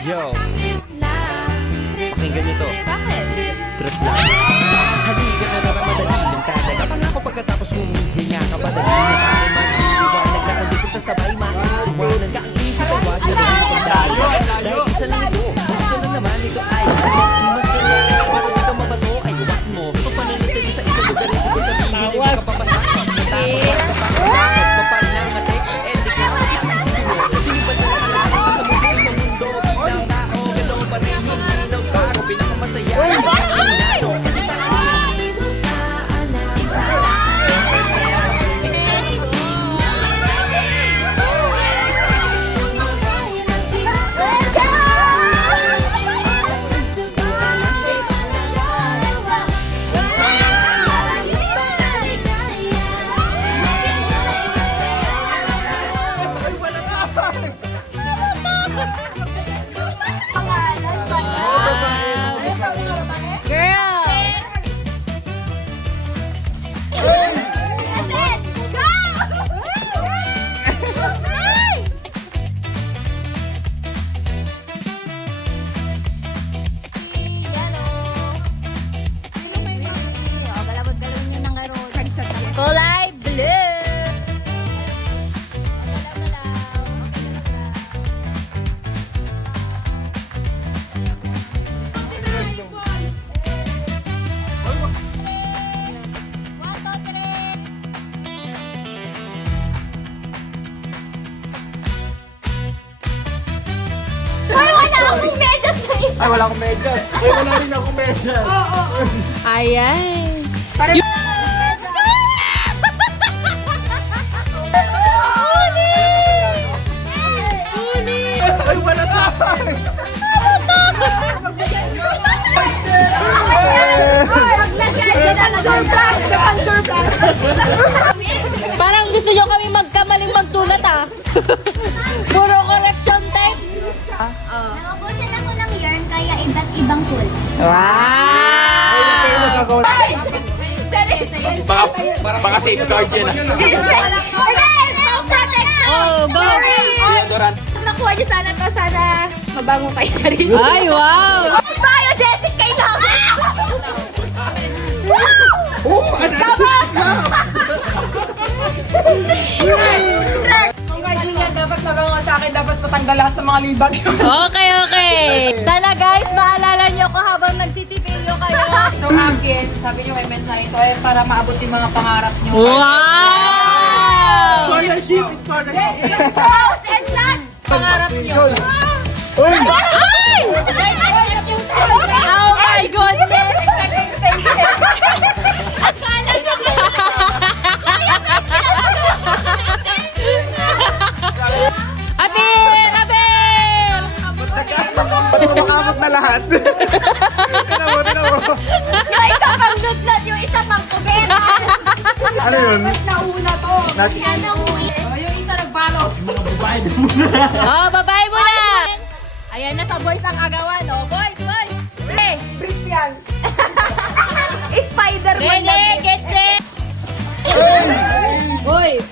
Yo, pakinggan nyo to. Bakit? Trip lang. Halika na tara madali lang talaga. Pangako pagkatapos humihinga ka ba? Dali na tayo magliliwanag na kung di ko sasabay maiiwanan ka. Ang isip ay wag na rin pagdayo. Dahil isa lang ito, gusto lang naman ito ay di masaya. Pero dito mabato ay iwasin mo. Kung pananatili sa isang lugar ito sabihin ay makapapasak sa tao. Kapag nangatik, di ka iisipin mo. Tinipad sa nakalagay sa mundo bilang tao. Ganun pa rin hindi nagbago. Pinakamasaya kasi kulay blue. Ay, wala akong medyas. Ay, wala rin akong medyas. Ayan. Ay, wala na. Parang gusto nyo kami magkamaling magsulat ah. Puro correction tape. Naubusan ako ng yarn kaya iba't ibang kulay. Wow! Baka safeguard yan ah. Oh, go! Nakuha niyo sana to, sana mabango kayo, Charis. Ay, wow! Biogenic kailangan! Kung guys, yun yan, dapat mabango sa akin, dapat matanggal lahat ng mga libag. Okay, okay. Sana guys, maalala nyo ko habang nagsisipilyo kayo. So akin, sabi niyo may mensahe ito ay para maabot yung mga pangarap niyo. Wow! Scholarship, scholarship. House and land! Pangarap niyo. Uy! Ay! Oh my goodness! Akala nyo Aber! Aber! Makamot na lahat. Tinawag. Yung isa pang dudlot, yung isa pang kubera. Ano yun? Nauna to. Ano uwi? Yung isa nagbalot. Oh, babae mo na! Ayan na sa boys ang agawan, oh. Boys, boys! Hey! Brief yan. Spider-Man Ready, get set! Uy!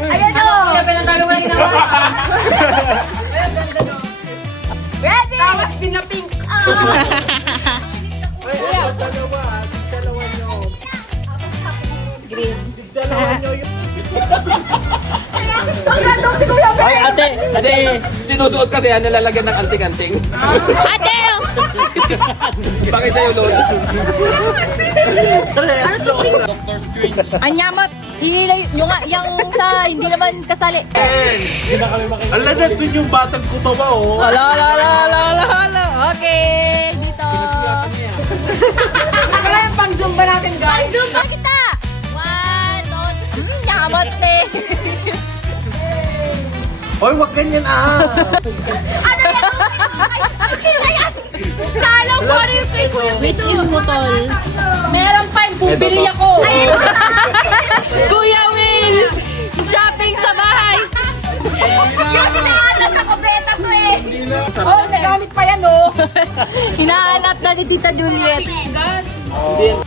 Ayan o! Kaya pinatalo ko lang naman. Ready! Tawas din na pink. Dalawa nyo. Green. Dalawa nyo yung... Ay, ate, sinusuot kasi yan, nalalagyan ng anting-anting. Ate! Bakit sa'yo, Lolo? Anyamot! Hilay, yung sa hindi naman kasali. Ala na, dun yung batang kumawa, oh. Ala. Okay, dito. Wala yung pang-zumba natin, guys. Zumba kita! 1, 2, nyamot eh. Hoy, wag ganyan ah. Kalaw ko rin yung face mo. Which is putol? Meron pa yung bumili ako. Kuya Will! Shopping sa bahay! Yung sinakata sa kubeta ko eh. Oh, may gamit pa yan, oh. Hinahanap na ni Tita Juliet. Gan. Hindi yan